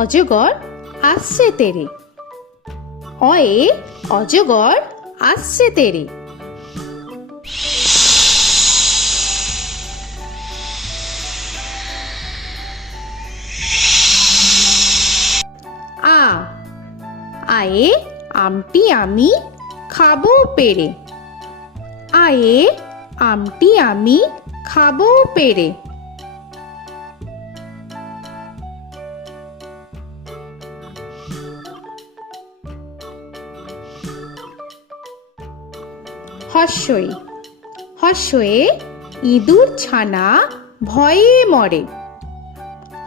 অজগর আসছে তেরে। অয়ে অজগর আসছে তেরে। আ আয়ে আমটি আমি খাবো পেরে। আয়ে আমটি আমি খাবো পেরে। হর্ষই হর্ষয়ে ইঁদুর ছানা ভয়ে মরে।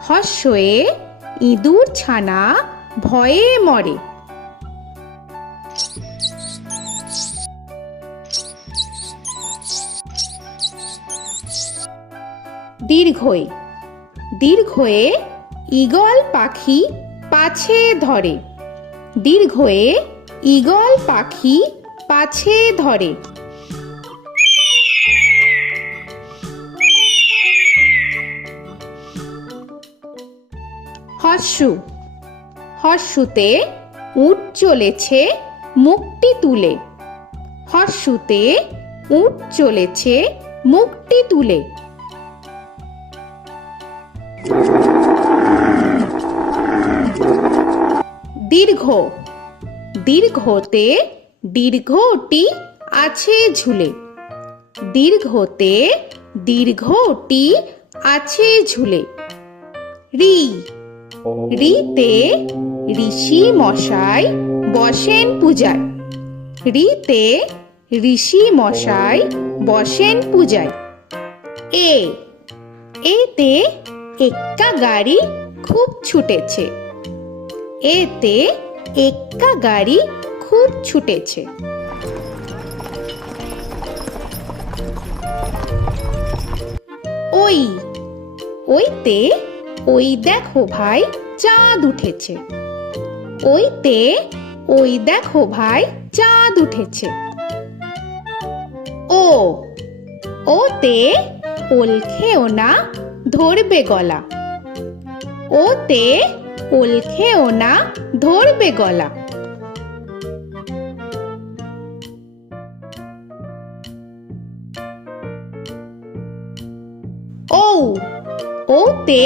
হর্ষয়ে ইঁদুর ছানা ভয়ে মরে। দীর্ঘই দীর্ঘয়ে ঈগল পাখি পাছে ধরে। দীর্ঘয়ে ঈগল পাখি পাছে ধরে। হর্ষু হর্ষুতে উট চলেছে মুখটি তুলে। হর্ষুতে উট চলেছে মুখটি তুলে। দীর্ঘ দীর্ঘতে দীর্ঘটি আছে ঝুলে। দীর্ঘতে দীর্ঘটি আছে ঝুলে। রি রিতে ঋষি মশাই বসেন পূজায়। রিতে ঋষি মশাই বসেন পূজায়। এ এতে এক্কা গাড়ি খুব ছুটেছে। এতে এক্কা গাড়ি খুব ছুটেছে। ওই ওইতে ওই দেখো ভাই চাঁদ উঠেছে। ওইতে ওই দেখো ভাই চাঁদ উঠেছে। ও ওতে ওল খেও না ধরবে গলা। ওতে ওল খেও না ধরবে গলা। ঔ ওতে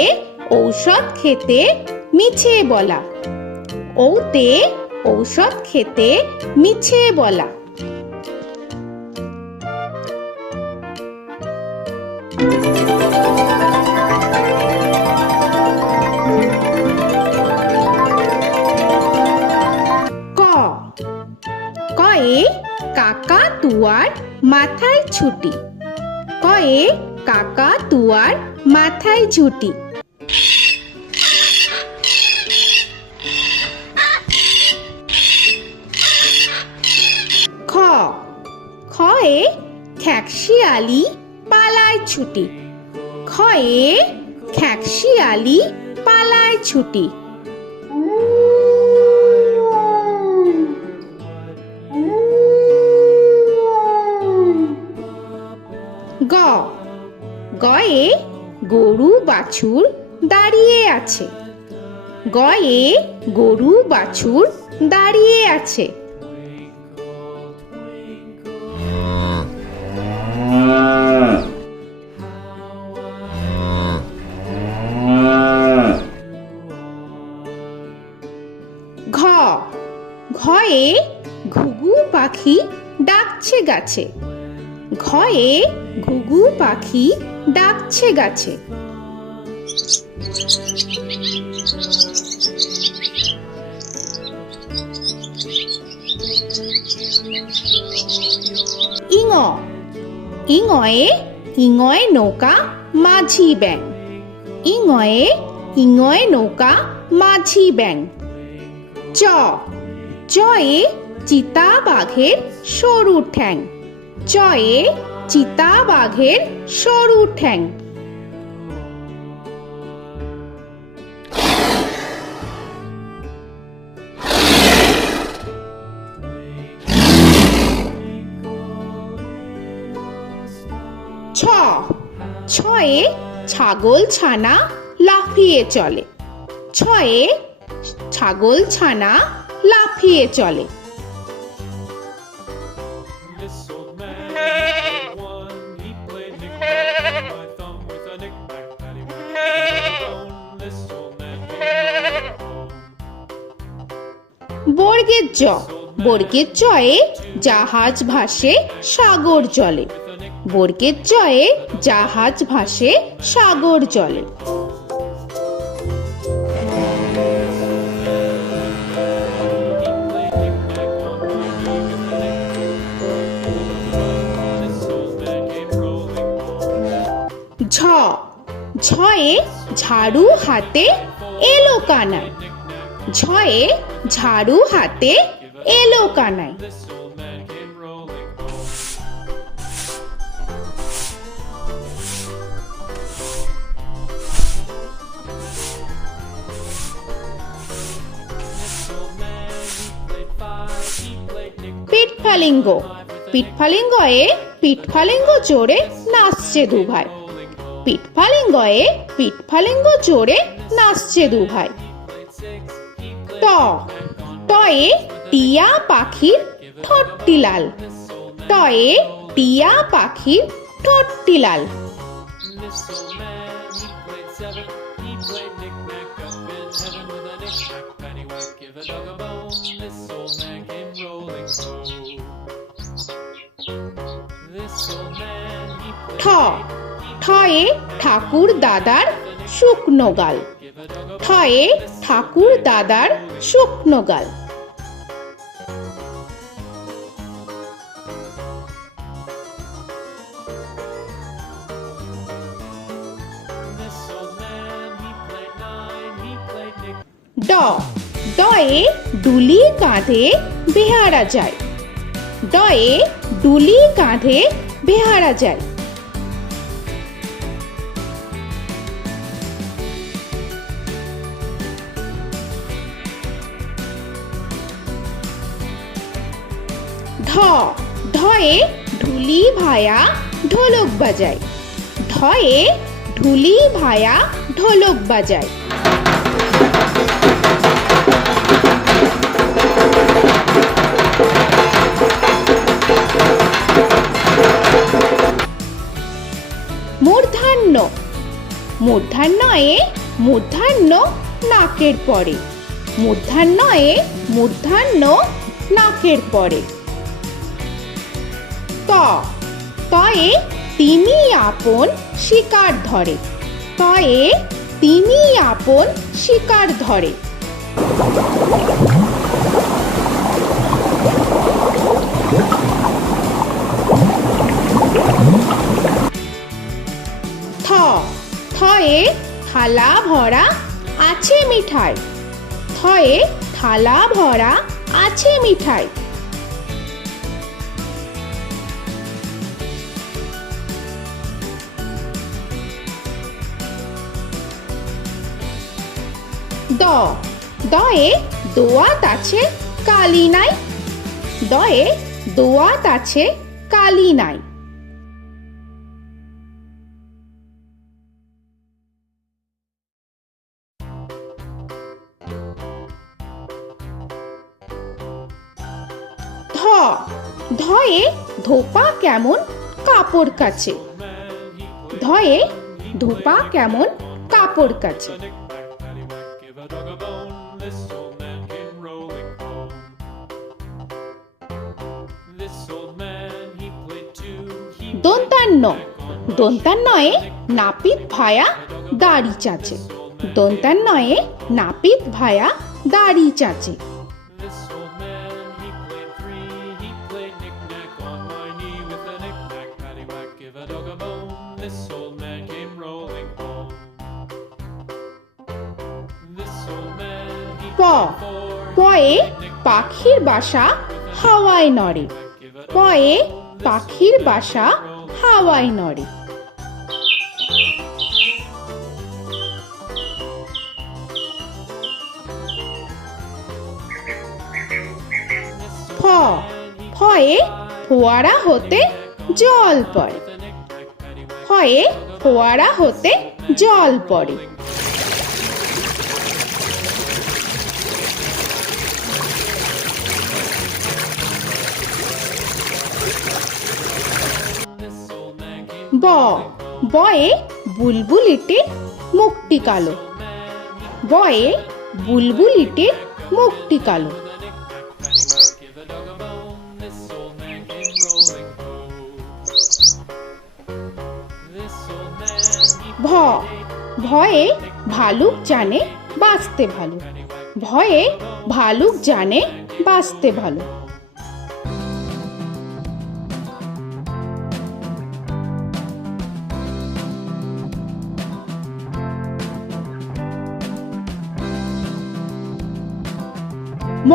ঔষধ খেতে মিছে বলা। ওতে ঔষধ খেতে মিছে বলা। ক কয়ে কাকা তুয়ার মাথায় ছুটি। কয়ে কাকা তুয়ার মাথায় ঝুটি। খ খয়ে খ্যাকশিয়ালি পালায় ছুটি। খয়ে খ্যাকশিয়ালি পালায় ছুটি। গ গয়ে গরু বাছুর দাঁড়িয়ে আছে। গয়ে গরু বাছুর দাঁড়িয়ে আছে। ঘ ঘয়ে ঘুঘু পাখি ডাকছে গাছে। ঘয়ে ঘুঘু পাখি ডাকছে গাছে। ইঙ ইঙয়ে ইঙয়ে নৌকা মাঝি ব্যাং। ইঙয়ে ইঙয়ে নৌকা মাঝি ব্যাং। চ চয়ে চিতা বাঘের সরু ঠ্যাং। চয়ে চিতা বাঘের সরু ঠ্যাং। ছ ছয়ে ছাগল ছানা লাফিয়ে চলে। ছয়ে ছাগল ছানা লাফিয়ে চলে। This old man had one. He played knick-knack on my thumb with a knick-knack, paddywhack, this old man came home. বর্গের জ, বর্গের জয়ে জাহাজ ভাসে সাগর জলে। বর্গের জয়ে জাহাজ ভাসে সাগর জলে। ঝ, ঝয়ে ঝাড়ু হাতে এলো কানাই। ঝয়ে ঝাড়ু হাতে এলো Kanai. This old man came rolling home. This old man, he played five. He played knick-knack. পিঠফালিঙ্গ, পিঠফালিঙ্গয়ে পিঠফালিঙ্গ জোরে নাচছে দুভাই। পিঠফালিঙ্গয়ে পিঠফালিঙ্গ জোরে নাচছে দুভাই। ট, টয়ে টিয়া পাখির ঠোঁটটি লাল। টয়ে টিয়া পাখির ঠোঁটটি লাল। This old man, he played seven. He played knick-knack up in heaven with a knick-knack, paddywhack, give a dog a bone. This old man came rolling home. This old man, he ঠ, played ঠয়ে ঠাকুর দাদার শুকনো গাল। give a dog a ঠয়ে ঠাকুর দাদার শুকনো গাল। This old man, he played nine. He played knick. ড, ডয়ে ডুলি কাঁধে বেহারা যায়। ডয়ে ডুলি কাঁধে বেহারা যায়। ঢ, ঢয়ে ঢুলি ভায়া ঢোলক বাজায়। ঢয়ে ঢুলি ভায়া ঢোলক বাজায়। মূর্ধান্য, মূর্ধান্যয়ে মূর্ধান্য নাকের পরে। মূর্ধান্যয়ে মূর্ধান্য নাকের পরে। ত, তয়ে তিনি আপন শিকার ধরে। তয়ে তিনি আপন শিকার ধরে। থ, থয়ে থালা ভরা আছে মিঠাই। থয়ে থালা ভরা আছে মিঠাই। দ, দয়ে দোয়াত আছে কালি নাই। দয়ে দোয়াত আছে কালি নাই। ধ, ধয়ে ধোপা কেমন কাপড় কাচে। ধয়ে ধোপা কেমন কাপড় কাচে। Knick-knack, paddywhack, give a dog a bone. This old man came rolling home. This old man, he played two. He দন্তান্ন, দন্তান্নয়ে নাপিত ভায়া দাড়ি চাচে। দন্তান্নয়ে নাপিত ভায়া দাড়ি চাচে। This old man, he played three. He played knick-knack on my knee with a knick-knack, paddywhack, give a dog a bone. This old man came rolling home. This old man, he প, played four. পয়ে পাখির বাসা হাওয়ায় নড়ে। পয়ে পাখির বাসা হাওয়ায় নড়ে। ফ, ফয়ে ফোয়ারা হতে জল পড়ে। ফয়ে ফোয়ারা হতে জল পড়ে। ব বয়ে বুলবুলিটির মুখটি কালো। বয়ে বুলবুলিটির মুখটি কালো। Give a dog a bone, this old man came rolling home. This old man, he ভ ভয়ে ভালুক জানে বাঁচতে ভালো। ভয়ে ভালুক জানে বাঁচতে ভালো। ম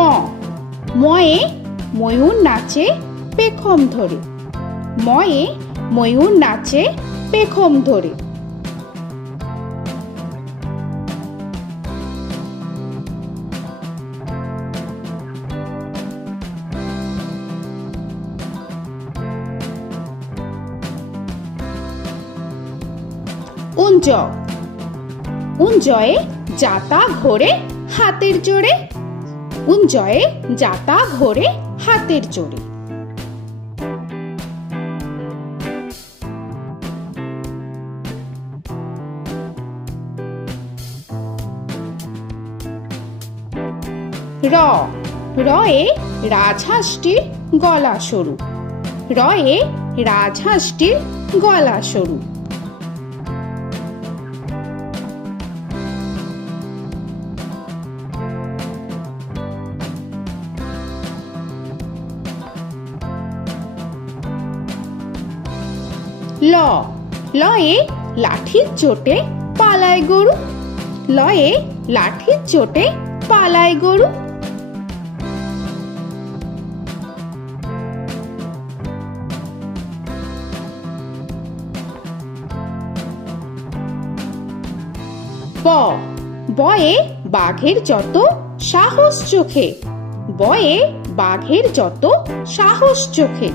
ময়ে ময়ূর নাচে পেখম ধরে। ময়ে ময়ূর নাচে পেখম ধরে। উঞ্জ উঞ্জয়ে যাতা ঘোরে হাতের জোরে। উঞ্জয়ে যাতা ঘোরে হাতের জোরে। র রয়ে রাজহাঁসটির গলা সরু। রয়ে রাজহাঁসটির গলা সরু। ল লয়ে লাঠির চোটে পালায় গরু। লয়ে লাঠির চোটে পালায় গরু। ব বয়ে বাঘের যত সাহস চোখে। বয়ে বাঘের যত সাহস চোখে।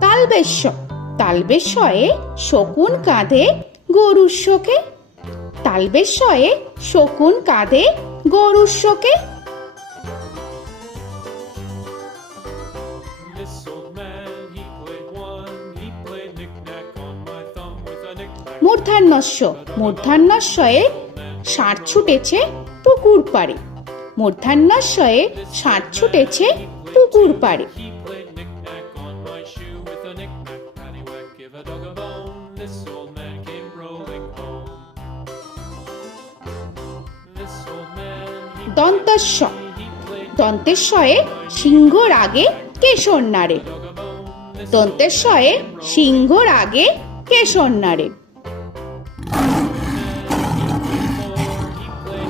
তালবেশ্য তালবেশ্যয়ে শকুন কাঁধে গরুর শোকে। তালবেশ্যয়ে শকুন কাঁধে গরুর শোকে। This old man, he played one, he played knick-knack on my thumb with a knick-knack. মূর্ধন্যস্য মূর্ধন্যস্বয়ে ষাঁড় ছুটেছে পুকুর পাড়ে। মূর্ধন্যস্বয়ে ষাঁড় ছুটেছে পুকুর পাড়ে। He played knick-knack on my shoe with a knick-knack, paddywhack, give a dog a bone. This old man came rolling home. This old man, he দন্তস্ব played দন্তেশ্বয়ে সিংহর আগে কেশর নাড়ে। dog a bone. This দন্তেশ্বয়ে সিংহর আগে কেশর নাড়ে। he played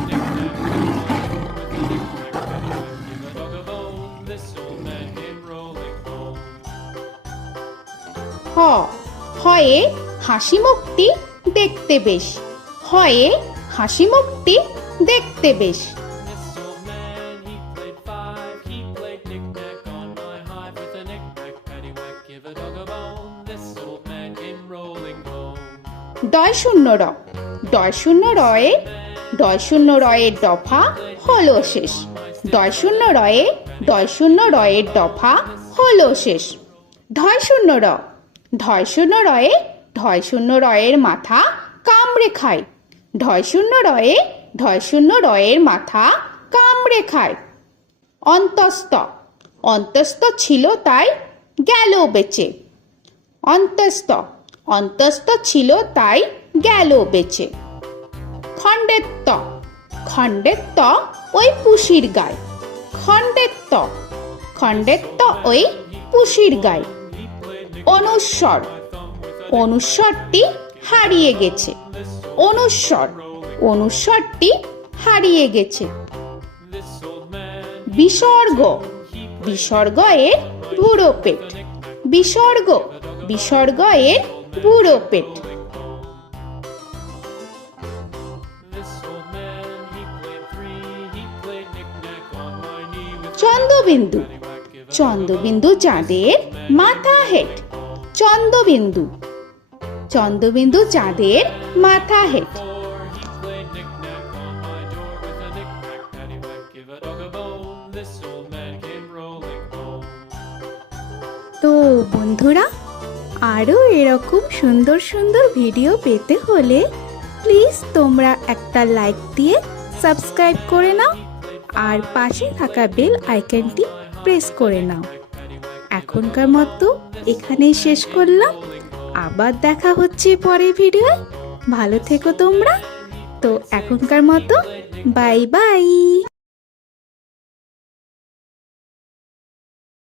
knick-knack on my with a knick-knack, paddywhack, give a dog a bone. This old man came rolling home. হ হয়ে হাসি মুখটি দেখতে বেশ। হয়ে হাসি মুখটি দেখতে বেশ। This old man, he played five, he played knick-knack on my hive with a knick-knack, paddywhack, give a dog a bone. This old man came rolling home. ডয় শূন্য র ডয় শূন্য রয়ে ডয় শূন্য রয়ের দফা হলো শেষ। ডয় শূন্য রয়ে ডয় শূন্য রয়ের দফা হলো শেষ। ঢয় শূন্য র ঢয় শূন্য রয়ে ঢয় শূন্য রয়ের মাথা কামড়ে খায়। ঢয় শূন্য রয়ে ঢয় শূন্য রয়ের মাথা কামড়ে খায়। অন্তস্থ অন্তস্থ ছিল তাই গেল বেঁচে। অন্তস্থ অন্তস্থ ছিল তাই গেল বেঁচে। খণ্ডেত্ব খণ্ডেত্ব ওই পুষির গায়। খণ্ডেত্ব খণ্ডেত্ব ওই পুষির গায়। অনুস্বর অনুস্বরটি হারিয়ে গেছে। অনুস্বর অনুস্বরটি হারিয়ে গেছে। This old man, বিসর্গ বিসর্গ এর বুড়ো পেট। বিসর্গ বিসর্গ এর বুড়ো পেট। this old man, he played three, he played knick-knack on my knee with Chandrabindu paddywhack, give a Chandrabindu চাঁদের মাথা হেট। চন্দ্রবিন্দু চন্দ্রবিন্দু চাঁদের মাথা head. Before he played knick-knack on my door with a knick-knack, paddywhack, give a dog a bone. This old man came rolling home. তো বন্ধুরা, আরও এরকম সুন্দর সুন্দর ভিডিও পেতে হলে প্লিজ তোমরা একটা লাইক দিয়ে সাবস্ক্রাইব করে নাও আর পাশে থাকা বেল আইকনটি প্রেস করে নাও। এখনকার মতো এখানেই শেষ করলাম, আবার দেখা হচ্ছে পরের ভিডিও। ভালো থেকো তোমরা। তো এখনকার মতো বাই বাই।